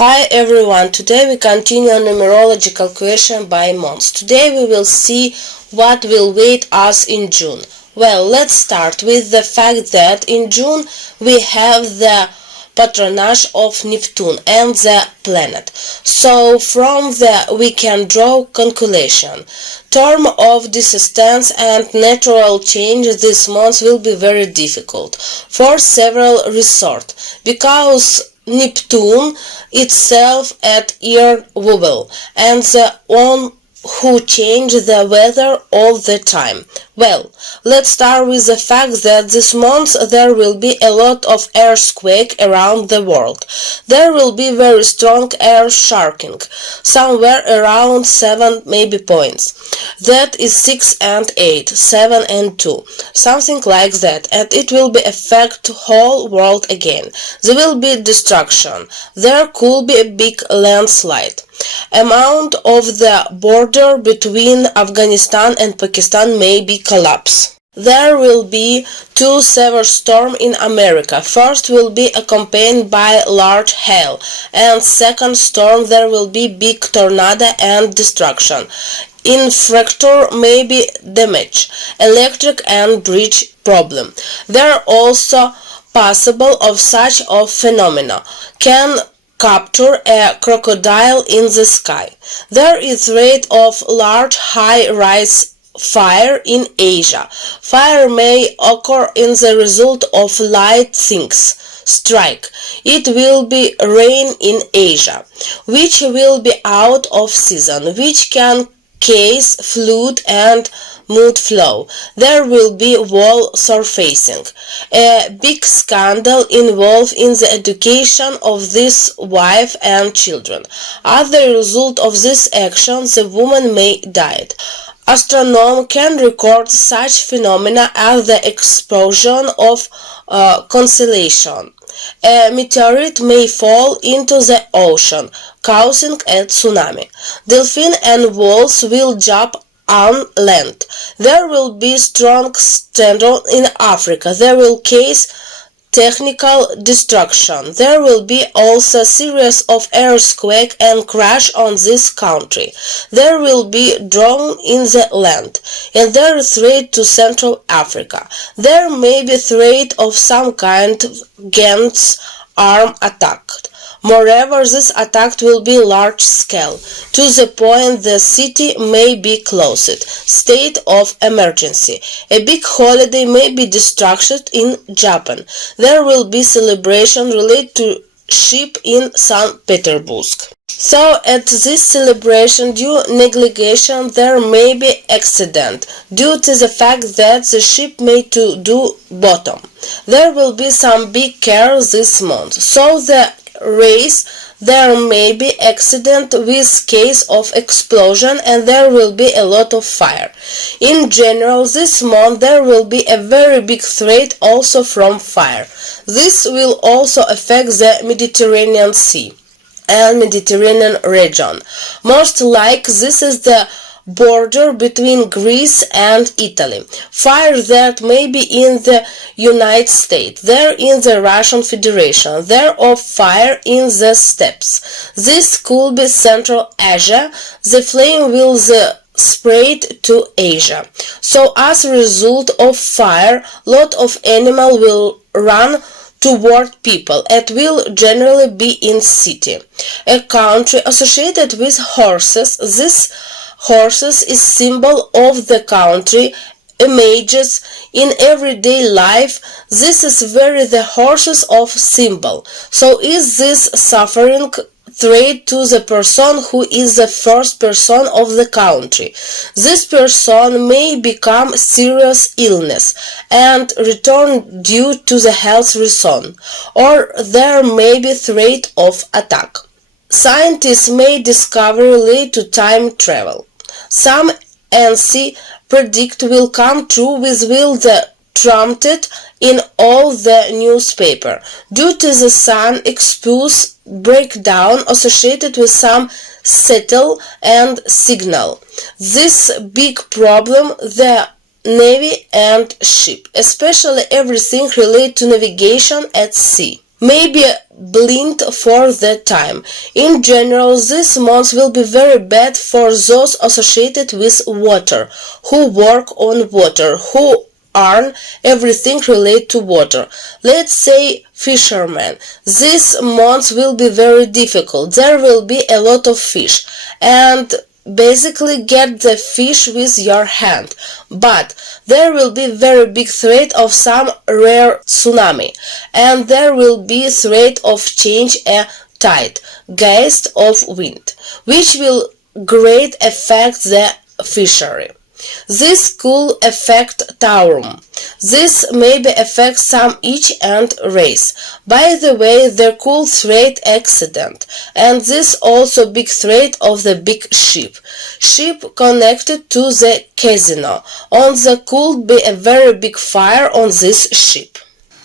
Hi everyone, today we continue numerological question by months. Today we will see what will wait us in June. Well, let's start with the fact that in June we have the patronage of Neptune and the planet. So from the we can draw conclusion. Term of distance and natural change this month will be very difficult for several reasons, because Neptune itself at ear wobble and the one who change the weather all the time. Well, let's start with the fact that this month there will be a lot of earthquake around the world. There will be very strong earth shaking, somewhere around 7 maybe points. That is 6 and 8, 7 and 2, something like that, and it will be affect whole world again. There will be destruction. There could be a big landslide. Amount of the border between Afghanistan and Pakistan may be collapse. There will be two severe storms in America. First will be accompanied by large hail, and second storm there will be big tornado and destruction. Infrastructure may be damaged, electric and bridge problem. There are also possible of such of phenomena can capture a crocodile in the sky. There is rate of large high-rise fire in Asia. Fire may occur in the result of light things strike. It will be rain in Asia, which will be out of season, which can cause flood and mud flow. There will be wall surfacing. A big scandal involved in the education of this wife and children. As a result of this action, the woman may die. Astronomers can record such phenomena as the explosion of constellation. A meteorite may fall into the ocean, causing a tsunami. Dolphins and whales will jump on land. There will be strong storm in Africa. There will cause technical destruction. There will be also series of earthquake and crash on this country. There will be drought in the land, and there is threat to Central Africa. There may be threat of some kind against armed attack. Moreover, this attack will be large scale, to the point the city may be closed. State of emergency. A big holiday may be distracted in Japan. There will be celebration related to ship in St. Petersburg. So at this celebration, due negligence, there may be accident due to the fact that the ship may to do bottom. There will be some big care this month. So the race there may be accident with case of explosion, and there will be a lot of fire. In general, this month there will be a very big threat also from fire. This will also affect the Mediterranean Sea and Mediterranean region. Most like this is the border between Greece and Italy. Fire that may be in the United States, there in the Russian Federation, there of fire in the steppes. This could be Central Asia. The flame will spread to Asia. So as a result of fire, lot of animal will run toward people. It will generally be in city. A country associated with horses. This horses is symbol of the country, images in everyday life. This is very the horses of symbol. So is this suffering threat to the person who is the first person of the country? This person may become serious illness and return due to the health reason, or there may be threat of attack. Scientists may discover related to time travel. Some NC predict will come true with will the trumpet in all the newspaper due to the sun expose breakdown associated with some settle and signal. This big problem the navy and ship, especially everything related to navigation at sea. maybe blind for the time. In general, this month will be very bad for those associated with water, who work on water, who earn everything related to water. Let's say fishermen. This month will be very difficult. There will be a lot of fish, and basically get the fish with your hand, but there will be very big threat of some rare tsunami, and there will be threat of change a tide, gust of wind, which will great affect the fishery. This could affect Taurum. This maybe affect some each and race. By the way, there could threat accident, and this also big threat of the big ship. Ship connected to the casino. On the could be a very big fire on this ship.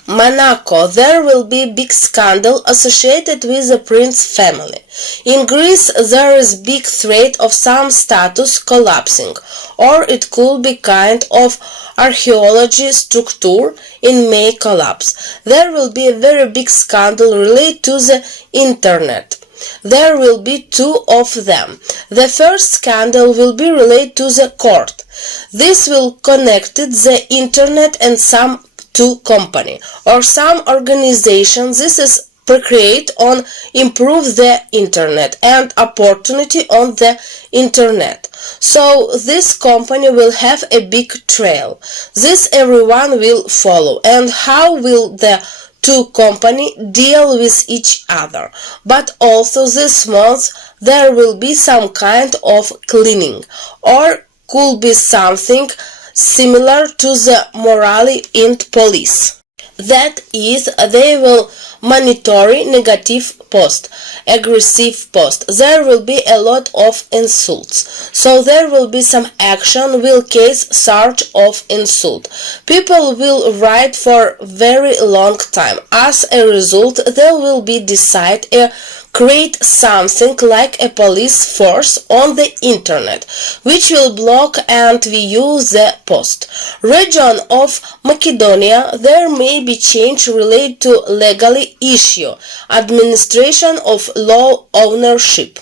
Monaco, there will be big scandal associated with the prince family. In Greece, there is big threat of some status collapsing, or it could be kind of archaeology structure in may collapse. There will be a very big scandal related to the internet. There will be two of them. The first scandal will be related to the court. This will connect the internet and some to company or some organization. This is procreate on improve the internet and opportunity on the internet. So this company will have a big trail. This everyone will follow. And how will the two company deal with each other? But also this month there will be some kind of cleaning, or could be something similar to the morale in police. That is, they will monitor negative post, aggressive post. There will be a lot of insults. So there will be some action will case search of insult. People will write for very long time. As a result, there will be decide a create something like a police force on the internet, which will block and view the post. Region of Macedonia, there may be change related to legally issue, administration of law ownership.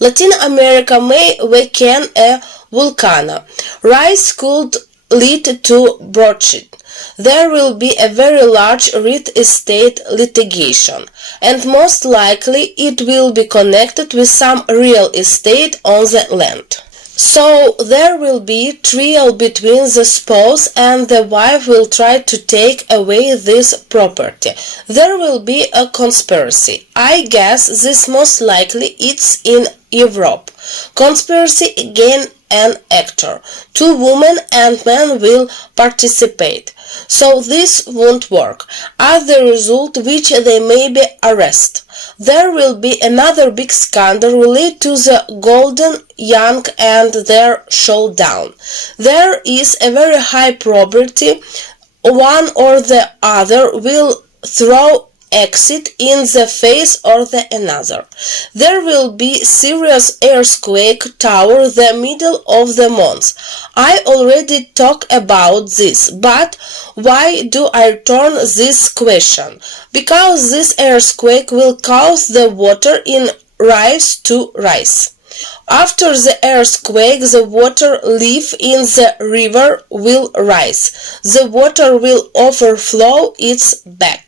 Latin America may weaken a volcano. Rise could lead to bloodshed. There will be a very large real estate litigation, and most likely it will be connected with some real estate on the land. So there will be trial between the spouse, and the wife will try to take away this property. There will be a conspiracy. I guess this most likely it's in Europe. Conspiracy against an actor. Two women and men will participate. So this won't work. As the result, which they may be arrested. There will be another big scandal related to the Golden Young and their showdown. There is a very high probability one or the other will throw exit in the face or the another. There will be serious earthquake toward the middle of the month. I already talked about this, but why do I turn this question? Because this earthquake will cause the water in rise to rise. After the earthquake, the water level in the river will rise. The water will overflow its back.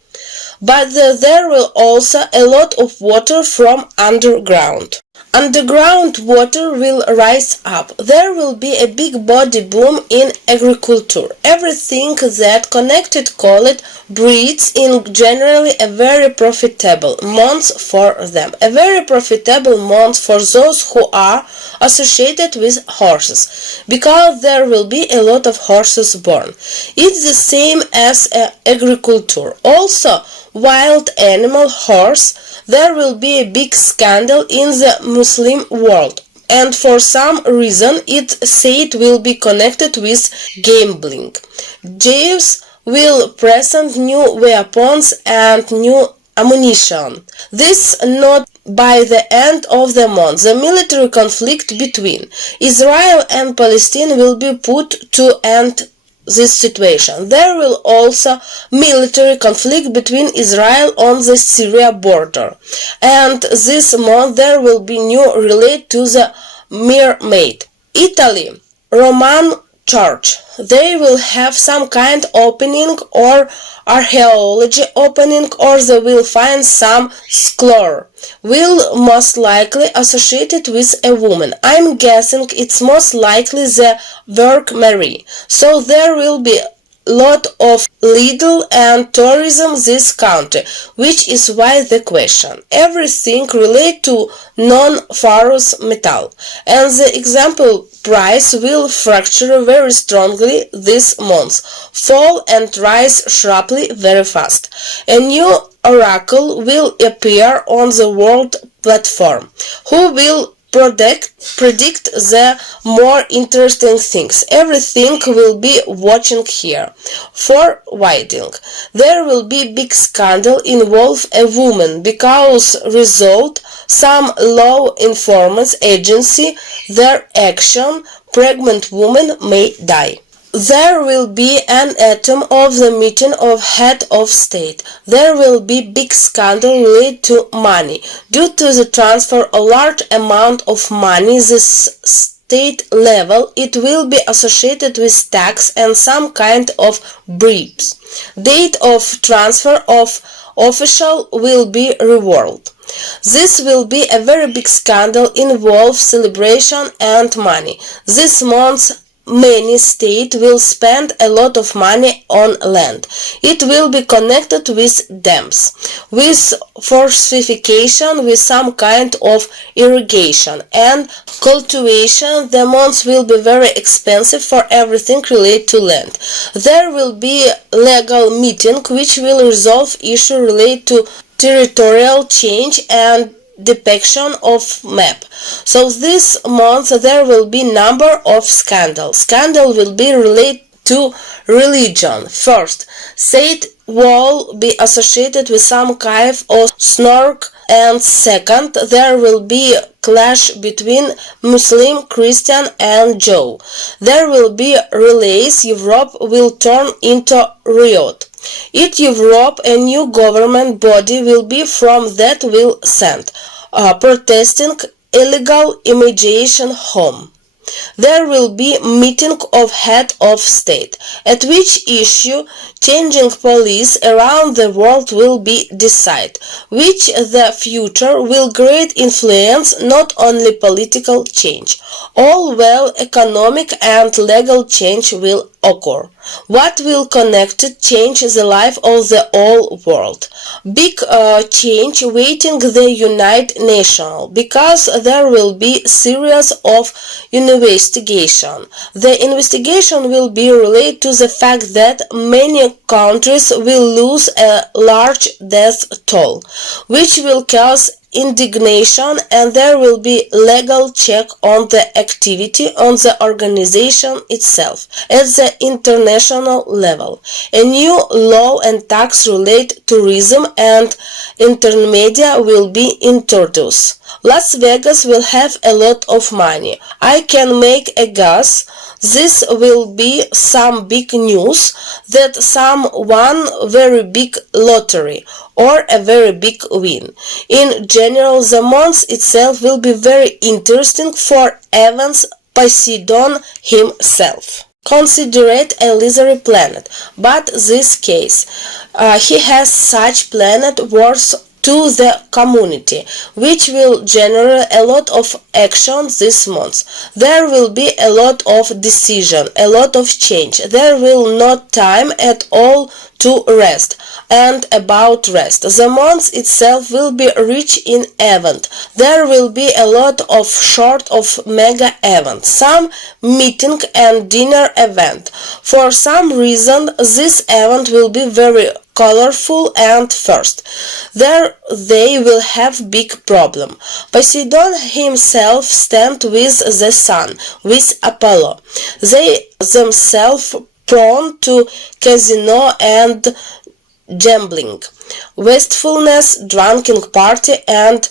But there will also a lot of water from underground. Underground water will rise up. There will be a big body boom in agriculture. Everything that connected called breeds in generally a very profitable month for them. A very profitable month for those who are associated with horses, because there will be a lot of horses born. It's the same as agriculture. Also, wild animal horse, there will be a big scandal in the Muslim world, and for some reason it said will be connected with gambling. Jews will present new weapons and new ammunition. This not by the end of the month. The military conflict between Israel and Palestine will be put to end this situation. There will also military conflict between Israel on the Syria border, and this month there will be new relate to the mermaid. Italy, Roman Church. They will have some kind opening or archaeology opening, or they will find some sculpture. Will most likely associated with a woman. I'm guessing it's most likely the work Marie. So there will be lot of Lidl and tourism this country, which is why the question. Everything relate to non-ferrous metal, and the example price will fracture very strongly this month, fall and rise sharply very fast. A new oracle will appear on the world platform, who will predict the more interesting things. Everything will be watching here. For Whiting, there will be big scandal involve a woman because result some law enforcement agency their action, pregnant woman may die. There will be an atom of the meeting of head of state. There will be big scandal related to money. Due to the transfer a large amount of money this state level, it will be associated with tax and some kind of bribes. Date of transfer of official will be revealed. This will be a very big scandal involve celebration and money. This month many states will spend a lot of money on land. It will be connected with dams, with fortification, with some kind of irrigation and cultivation. The months will be very expensive for everything related to land. There will be legal meeting which will resolve issue related to territorial change and depiction of map. So this month there will be number of scandals. Scandal will be related to religion. First, State will be associated with some kind of snark, and second, there will be clash between Muslim, Christian and Jew. There will be relays. Europe will turn into riot. In Europe, a new government body will be from that will send protesting illegal immigration home. There will be meeting of head of state, at which issue changing police around the world will be decided, which the future will great influence not only political change. All well economic and legal change will occur. What will connected change the life of the whole world. Big change waiting the United Nations, because there will be series of investigation. The investigation will be related to the fact that many countries will lose a large death toll, which will cause indignation, and there will be legal check on the activity on the organization itself at the international level. A new law and tax related tourism and intermedia will be introduced. Las Vegas will have a lot of money. I can make a guess. This will be some big news that one very big lottery or a very big win. In general, the month itself will be very interesting for Evans Poseidon himself. Considered a lizard planet, but this case, he has such planet worth to the community, which will generate a lot of action this month. There will be a lot of decision, a lot of change. There will not time at all to rest. And about rest, the month itself will be rich in event. There will be a lot of short of mega events, some meeting and dinner event. For some reason, this event will be very colorful, and first, there they will have big problem. Poseidon himself stand with the sun, with Apollo. They themselves prone to casino and gambling, wastefulness, drinking party and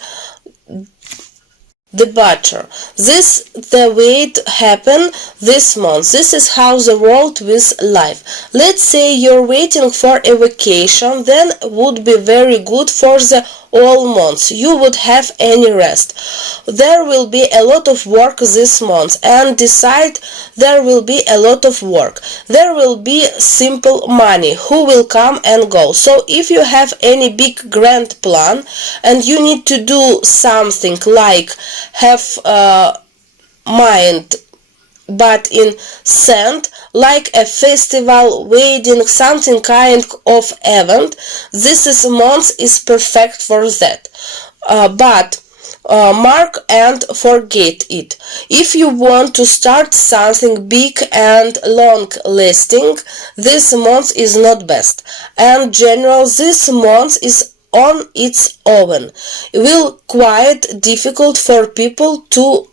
the butcher. This the way it happened this month. This is how the world with life. Let's say you're waiting for a vacation, then would be very good for the all months. You would have any rest. There will be a lot of work this month, and decide there will be a lot of work. There will be simple money who will come and go. So if you have any big grand plan and you need to do something like have mind but in sand, like a festival, wedding, something kind of event, this month is perfect for that. But mark and forget it. If you want to start something big and long lasting, this month is not best. And general, this month is on its own. It will quite difficult for people to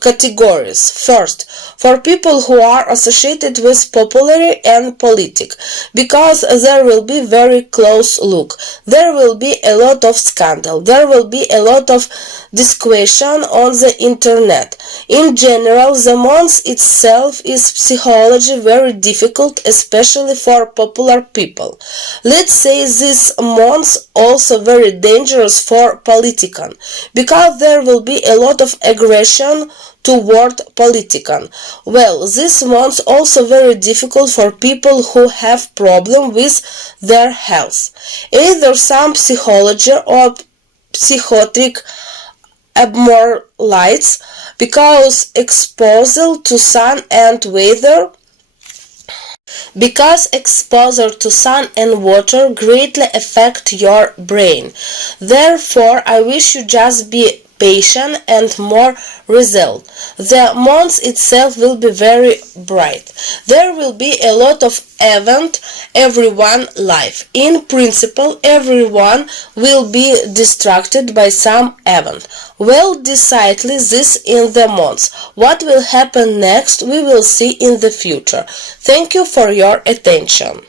categories. First, for people who are associated with popularity and politics, because there will be very close look. There will be a lot of scandal. There will be a lot of discussion on the internet. In general, the month itself is psychology very difficult, especially for popular people. Let's say this month also very dangerous for politicians, because there will be a lot of aggression toward politicians. Well, this month also very difficult for people who have problem with their health. Either some psychology or psychotic abnormalities, because exposure to sun and weather because exposure to sun and water greatly affect your brain. Therefore, I wish you just be patient and more resilient. The month itself will be very bright. There will be a lot of event everyone life. In principle, everyone will be distracted by some event. Well, decidedly this in the month. What will happen next we will see in the future. Thank you for your attention.